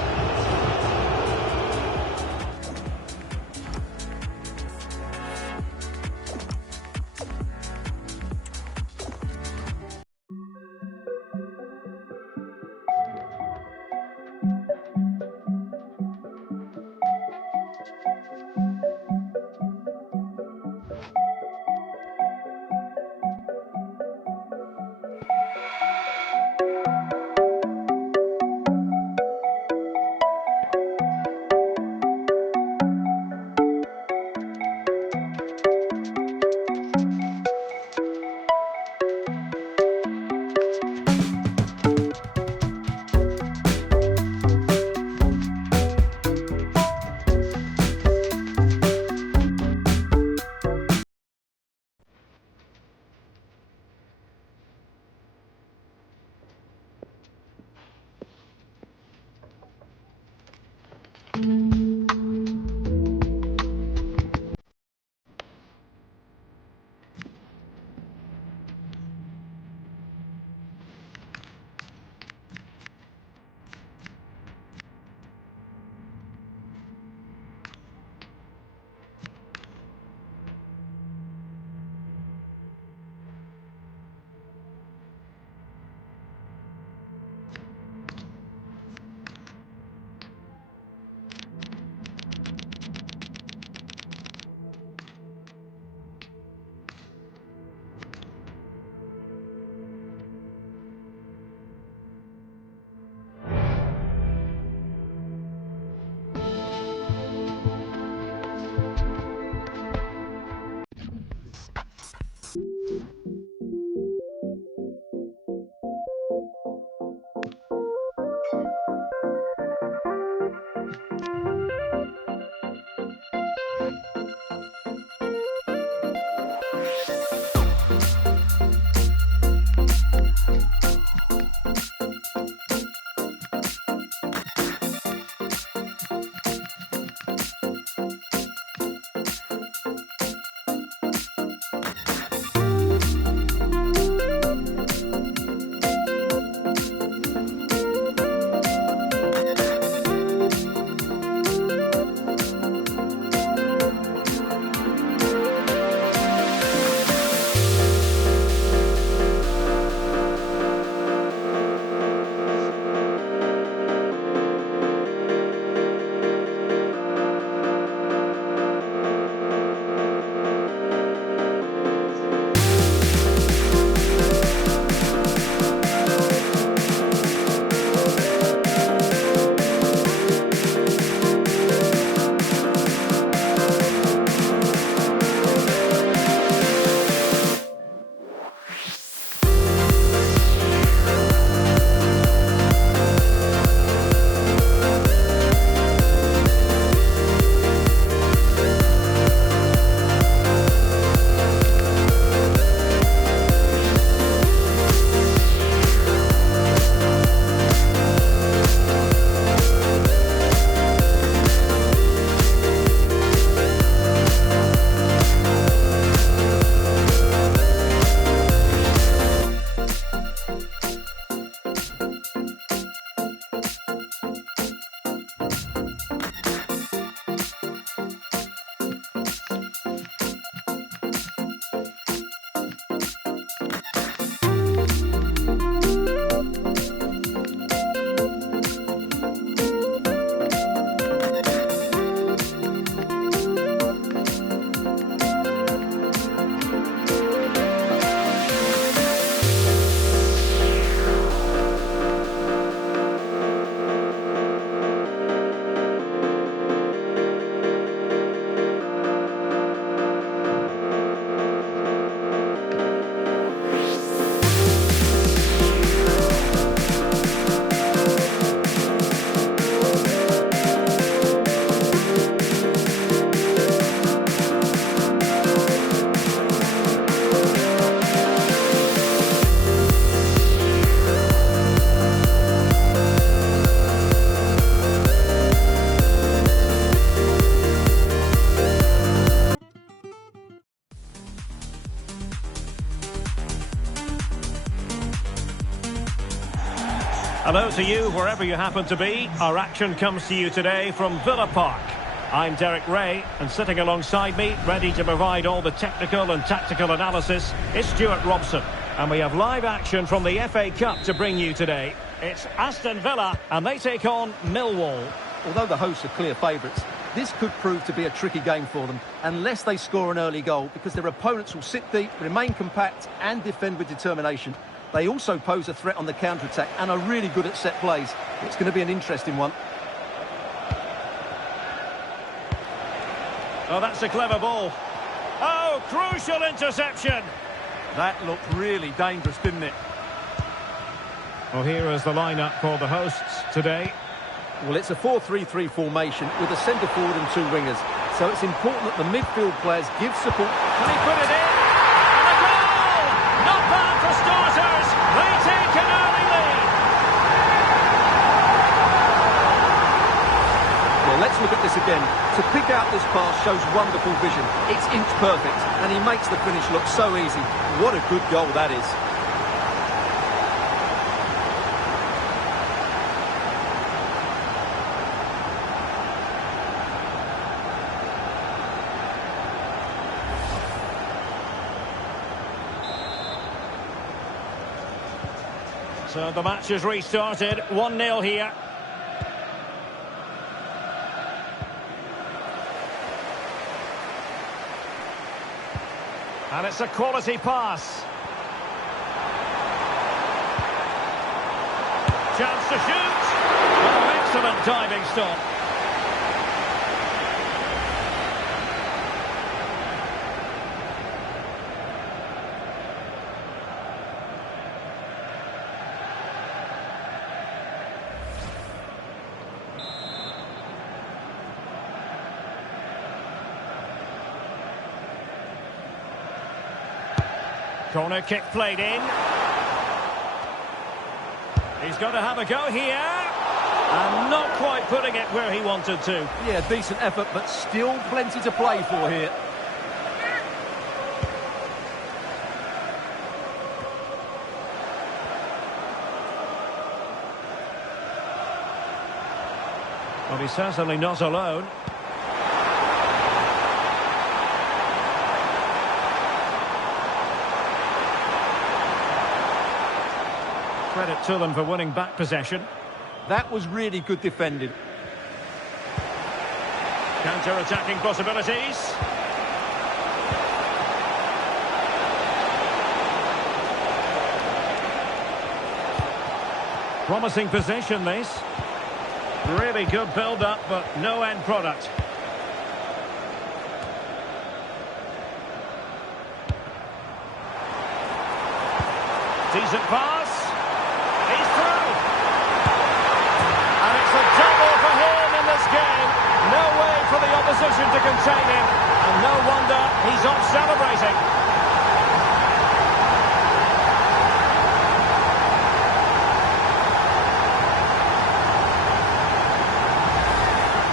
Hello to you, wherever you happen to be. Our action comes to you today from Villa Park. I'm Derek Ray, and sitting alongside me, ready to provide all the technical and tactical analysis, is Stuart Robson. And we have live action from the FA Cup to bring you today. It's Aston Villa, and they take on Millwall. Although the hosts are clear favourites, this could prove to be a tricky game for them, unless they score an early goal, because their opponents will sit deep, remain compact, and defend with determination. They also pose a threat on the counter-attack and are really good at set plays. It's going to be an interesting one. Oh, that's a clever ball. Oh, crucial interception. That looked really dangerous, didn't it? Well, here is the lineup for the hosts today. Well, it's a 4-3-3 formation with a centre forward and two wingers. So it's important that the midfield players give support. Can he put it in? And a goal! Not bad for starters. They take an early lead. Well, let's look at this again. To pick out this pass shows wonderful vision. It's inch perfect, and he makes the finish look so easy. What a good goal that is. So the match has restarted. 1-0 here. And it's a quality pass. Chance to shoot. Oh, excellent diving stop. Corner kick played in. He's got to have a go here. And not quite putting it where he wanted to. Yeah, decent effort, but still plenty to play for here. Well, he's certainly not alone. Credit to them for winning back possession. That was really good defending. Counter-attacking possibilities. Promising position, this. Really good build-up, but no end product. Decent pass. He's through. And it's a double for him in this game. No way for the opposition to contain him. And no wonder he's off celebrating.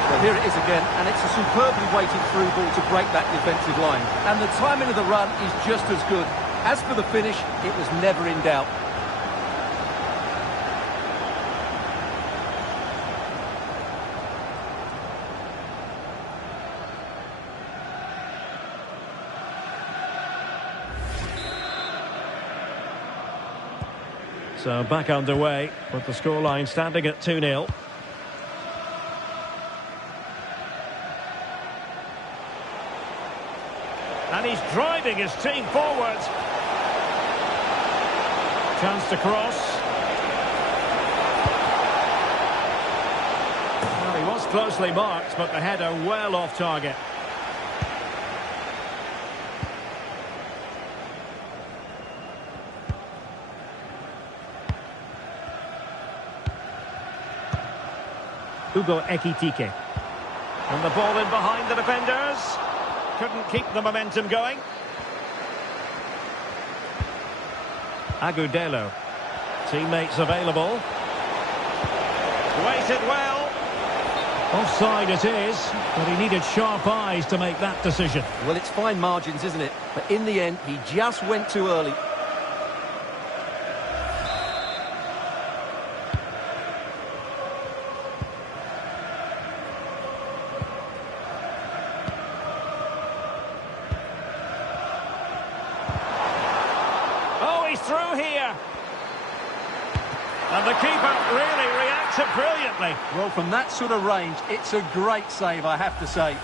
Well, here it is again, and it's a superbly weighted through ball to break that defensive line. And the timing of the run is just as good. As for the finish, it was never in doubt. So back underway, with the scoreline standing at 2-0. And he's driving his team forward. Chance to cross. Well, he was closely marked, but the header well off target. Hugo Ekitike. And the ball in behind the defenders. Couldn't keep the momentum going. Agudelo. Teammates available. Waited well. Offside it is, but he needed sharp eyes to make that decision. Well, it's fine margins, isn't it? But in the end, he just went too early. through here. And the keeper really reacts it brilliantly. Well, from that sort of range, it's a great save, I have to say.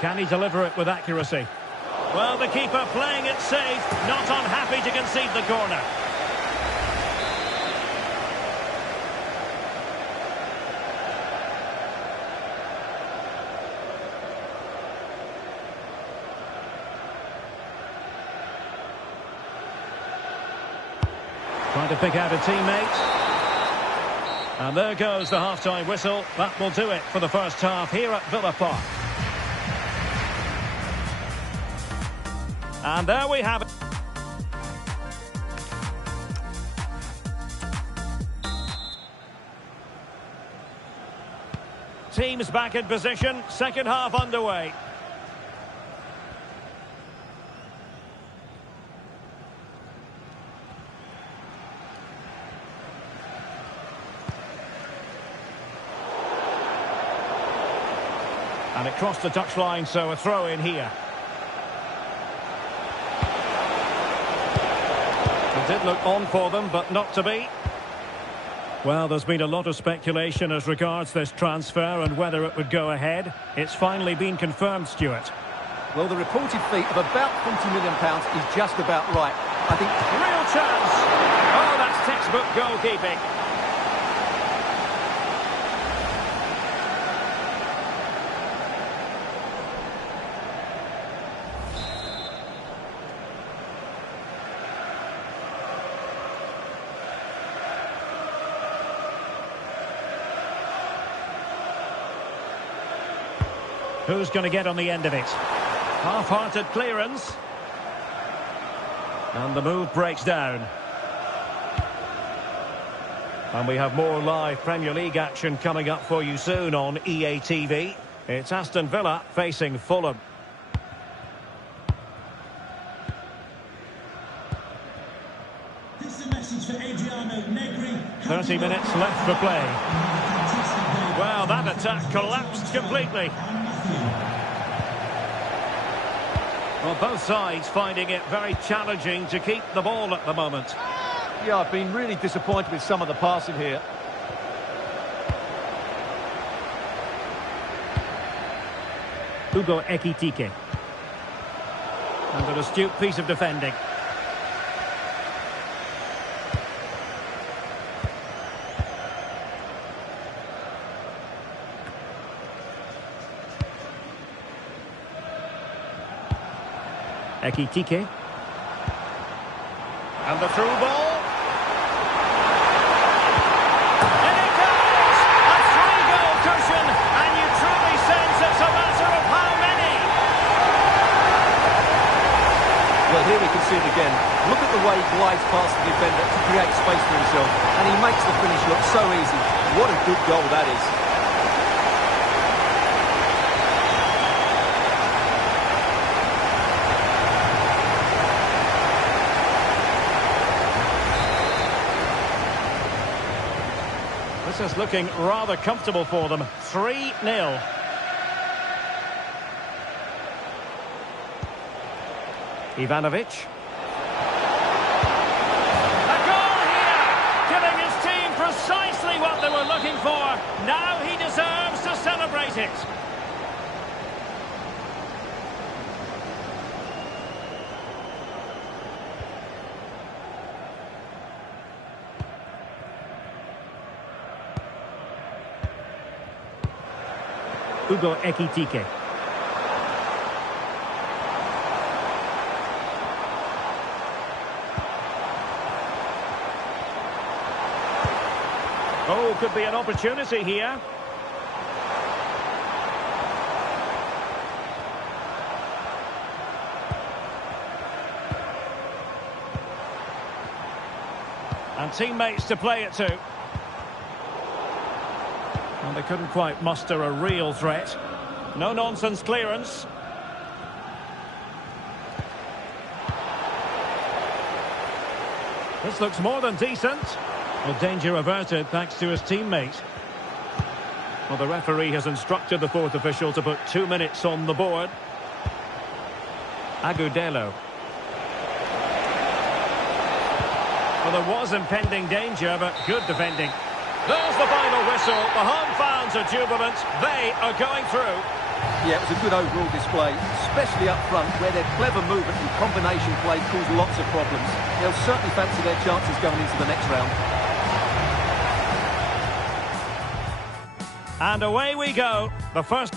Can he deliver it with accuracy? Well, the keeper playing it safe, not unhappy to concede the corner. Trying to pick out a teammate. And there goes the half-time whistle. That will do it for the first half here at Villa Park. And there we have it. Teams back in position, second half underway. And it crossed the touchline, so a throw in here. It did look on for them, but not to be. Well, there's been a lot of speculation as regards this transfer and whether it would go ahead. It's finally been confirmed, Stuart. Well, the reported fee of about £40 million is just about right. I think... Real chance! Oh, that's textbook goalkeeping. Who's going to get on the end of it? Half-hearted clearance. And the move breaks down. And we have more live Premier League action coming up for you soon on EA TV. It's Aston Villa facing Fulham. This is a message for Adriano Negri. 30 minutes left for play. Well, that attack collapsed completely. Well, both sides finding it very challenging to keep the ball at the moment. Yeah, I've been really disappointed with some of the passing here. Hugo Ekitike. And an astute piece of defending. Ekitike. And the through ball. And it goes! A 3-goal cushion, and you truly sense it's a matter of how many. Well, here we can see it again. Look at the way he glides past the defender to create space for himself, and he makes the finish look so easy. What a good goal that is. This is looking rather comfortable for them. 3-0. Ivanovic. A goal here! Giving his team precisely what they were looking for. Now he deserves to celebrate it. Hugo Ekitike. Oh, could be an opportunity here. And teammates to play it to. Well, they couldn't quite muster a real threat. No-nonsense clearance. This looks more than decent. Well, danger averted thanks to his teammate. Well, the referee has instructed the fourth official to put 2 minutes on the board. Agudelo. Well, there was impending danger, but good defending. There's the final whistle. The home fans are jubilant. They are going through. Yeah, it was a good overall display, especially up front, where their clever movement and combination play caused lots of problems. They'll certainly fancy their chances going into the next round. And away we go. The first...